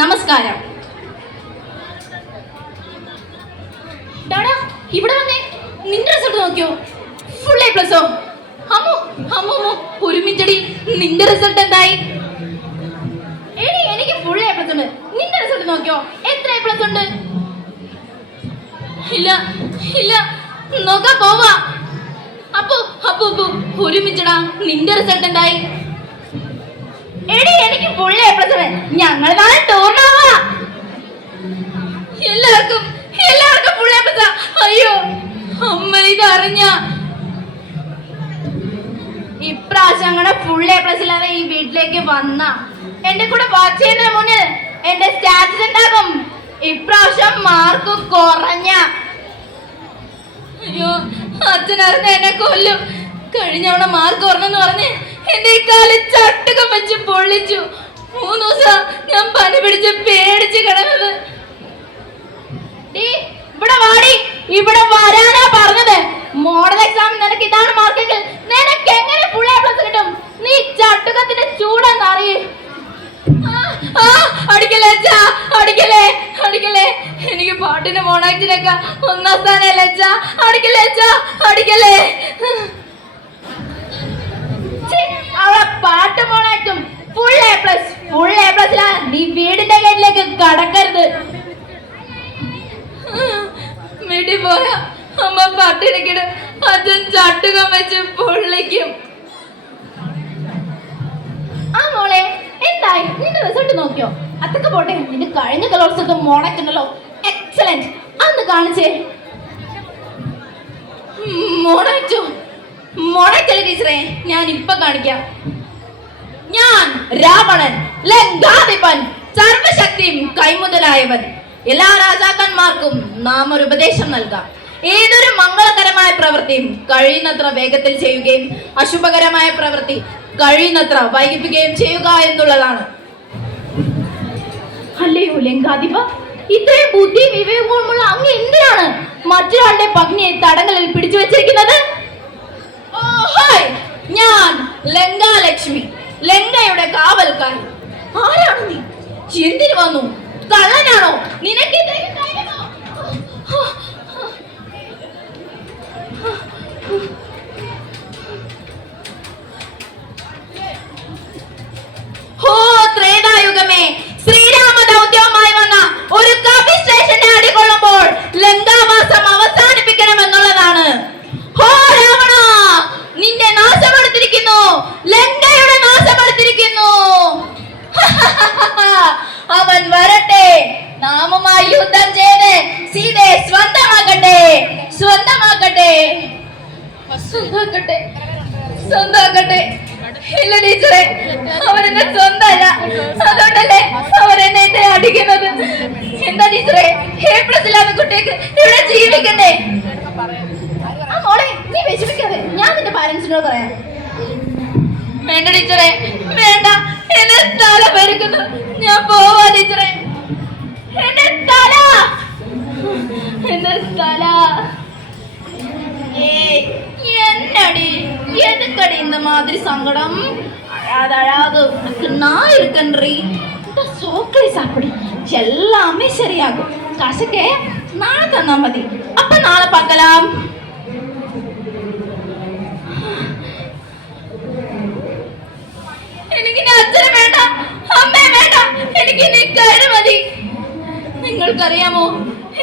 നമസ്കാരം. ഇവിടെ വന്നേ. നിന്റെ റിസൾട്ട് നോക്കിയോ? ഫുൾ എ പ്ലസോ അമ്മോ അമ്മോ അമ്മോ ഒരു മിനിറ്റടി നിന്റെ റിസൾട്ട് എന്തായി? എടി എനിക്ക് ഫുൾ എ പ്ലസ് ഉണ്ട്. നിന്റെ റിസൾട്ട് നോക്കിയോ? എത്ര എ പ്ലസ് ഉണ്ട്? ഇല്ല ഇല്ല. നോക്കാൻ പോവാ. അപ്പു അപ്പു അപ്പു ഒരുമിച്ചടാ. നിന്റെ റിസൾട്ട് എന്തായി? എടി എനിക്ക് ഫുൾ എ പ്ലസ് ഞങ്ങൾ നാളെ ടൂർണാവാ എല്ലാവർക്കും എല്ലാവർക്കും ഫുൾ എ പ്ലസ് അയ്യോ അമ്മ ഇത് അറിഞ്ഞ. ഇപ്രാവശ്യം അങ്ങനെ ഫുൾ എ പ്ലസ് ഇല്ലാതെ ഈ വീട്ടിലേക്ക് വന്ന. എന്റെ കൂടെ വാച്ച് ചെയ്യുന്ന മുന്നിൽ എന്റെ സ്റ്റാറ്റസ് ഉണ്ടാകും ഇപ്രാവശ്യം മാർക്ക് കുറഞ്ഞ. അയ്യോ അച്ഛനറിഞ്ഞ എന്നെ കൊല്ലും. കഴിഞ്ഞവണ മാർക്ക് കുറഞ്ഞെന്ന് പറഞ്ഞ് എന്റെ ഈ കാൽ ചട്ടുകം വെച്ച് പൊള്ളിച്ചു. മൂന്ന് ദിവസം ഞാൻ പനി പിടിച്ച് പേടിച്ച് കിടന്നത്. ഇവിടെ വാടി ഇവിടെ വരാനാ പറഞ്ഞത്. മോഡൽ എക്സാമിന് നിനക്ക് ഇതാണ് മാർക്കെങ്കിൽ നിനക്ക് എങ്ങനെ ഫുൾ എ പ്ലസ് കിട്ടും? നീ ചട്ടുകത്തിന്റെ ചൂടെന്ന് അറിയേ അടിക്കലേ അച്ഛാ അടിക്കലേ അടിക്കലേ എനിക്ക് പാട്ടിന് മോണാക്റ്റിനൊക്കെ ഒന്നാം സ്ഥാനല്ലേ അച്ഛാ അടിക്കലേ അച്ഛാ അടിക്കല്ലേ. Full A plus full A plus നീ വീടിന്റെ കയ്യിലേക്ക് കടക്കരുത്. വീട്ടിൽ പോയ അമ്മ പട്ടിണിക്കിട്. അച്ഛൻ ചട്ടുകം വെച്ച് പൊള്ളിക്കും. ആ മോളെ എന്തായി? നിന്റെ റിസൾട്ട് നോക്കിയോ? അതൊക്കെ പോട്ടെ. നിന്റെ കഴിഞ്ഞ കലോത്സവത്തെ മോണക്കുണ്ടല്ലോ. എക്സലന്റ് അന്ന് കാണിച്ചേ. മോണറ്റോ മോണക്കല്ല ടീച്ചറേ? ഞാൻ ഇപ്പൊ കാണിക്കാം. ഞാൻ രാവണൻ ലങ്കാധിപൻ സർവശക്തിയും കൈമുതലായവൻ. എല്ലാ രാജാക്കന്മാർക്കും നാം ഒരു ഉപദേശം നൽകാം. ഏതൊരു മംഗളകരമായ പ്രവൃത്തിയും കഴിയുന്നത്ര വേഗത്തിൽ ചെയ്യുകയും അശുഭകരമായ പ്രവൃത്തി കഴിയുന്നത്ര വൈകിപ്പിക്കുകയും ചെയ്യുക എന്നുള്ളതാണ്. അല്ലയോ ലങ്കാധിപ? ഇത്രയും ബുദ്ധിയും വിവേകവുമുള്ള അങ്ങ് എന്തിനാണ് മറ്റൊരാളുടെ പഗ്നിയെ തടങ്കലിൽ പിടിച്ചു വെച്ചിരിക്കുന്നത്? ഞാൻ ലങ്കാലക്ഷ്മി. ലങ്കയുടെ കാവൽക്കാരൻ. ആരാണ് നീ? എന്തിനു വന്നു? കള്ളനാണോ? നിനക്ക്? ഹോ ത്രേതായുഗമേ വന്ന ഒരു ലങ്കാവാസം അവസാനിപ്പിക്കണമെന്നുള്ളതാണ്. ഹോ രാവണ നിന്റെ നാശമെടുത്തിരിക്കുന്നു ലങ്കയുടെ അവൻ വരട്ടെ. നാമുമായി യുദ്ധം ചെയ്ത് സീതയെ സ്വന്തമാക്കട്ടെ. സ്വന്തമാക്കട്ടെ. സ്വന്തമാക്കട്ടെ. സ്വന്തമാക്കട്ടെ. ഇല്ല ടീച്ചറെ. അവരെന്നെ സ്വന്തമല്ല. അതുകൊണ്ടല്ലേ അവരെന്നെ എന്നെ അടിക്കുന്നത്? എന്താ ടീച്ചറെ? എ പ്ലസ് ഇല്ലാത്ത കുട്ടിക്ക് ഇവിടെ ജീവിക്കണ്ടേ ആ മോളെ നീ വിഷമിക്കാതെ. ഞാൻ നിന്റെ പാരന്റ്സിനോട് പറയാം. വേണ്ട ടീച്ചറെ വേണ്ട. എന്റെ തല പെരുക്കുന്നു ഞാൻ പോവാ ടീച്ചറെ എന്റെ തല എന്റെ തല ஏய், என்னடி எதுக்கடி இந்த மாதிரி சங்கடம் அழாது அழாது உனக்கு நான் இருக்கன்றி இந்த சோக்கலை சாப்பிடு எல்லாமே சரியாகும் காசுக்கே நாளை தந்தா மதி அப்ப நாளை பார்க்கலாம் നിങ്ങൾക്കറിയാമോ?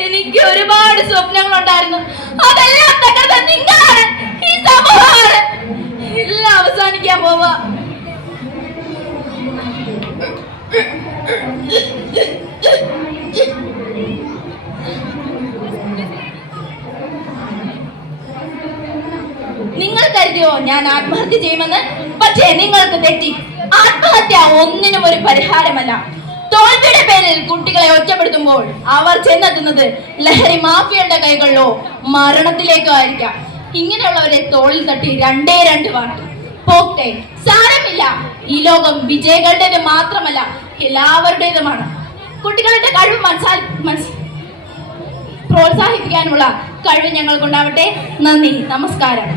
എനിക്ക് ഒരുപാട് സ്വപ്നങ്ങൾ ഉണ്ടായിരുന്നു അതെല്ലാം തകർത്ത നിങ്ങളാണ്. ഈ സമൂഹമാണ്. എല്ലാം അവസാനിക്കാൻ പോവാ. നിങ്ങൾ കരുതിയോ ഞാൻ ആത്മഹത്യ ചെയ്യുമെന്ന്? പക്ഷേ നിങ്ങൾക്ക് തെറ്റി. ആത്മഹത്യ ഒന്നിനും ഒരു പരിഹാരമല്ല. തോൽവിയുടെ പേരിൽ കുട്ടികളെ ഒറ്റപ്പെടുത്തുമ്പോൾ അവർ ചെന്നെത്തുന്നത് ലഹരി മാഫിയയുടെ കൈകളിലോ മരണത്തിലേക്കോ ആയിരിക്കാം ഇങ്ങനെയുള്ളവരെ തോളിൽ തട്ടി രണ്ടേ രണ്ട് വാട്ട് പോട്ടെ സാരമില്ല. ഈ ലോകം വിജയികളുടേത് മാത്രമല്ല എല്ലാവരുടേതുമാണ്. കുട്ടികളുടെ കഴിവ് മനസ്സാ മനസ് പ്രോത്സാഹിപ്പിക്കാനുള്ള കഴിവ് ഞങ്ങൾക്കുണ്ടാവട്ടെ. നന്ദി നമസ്കാരം.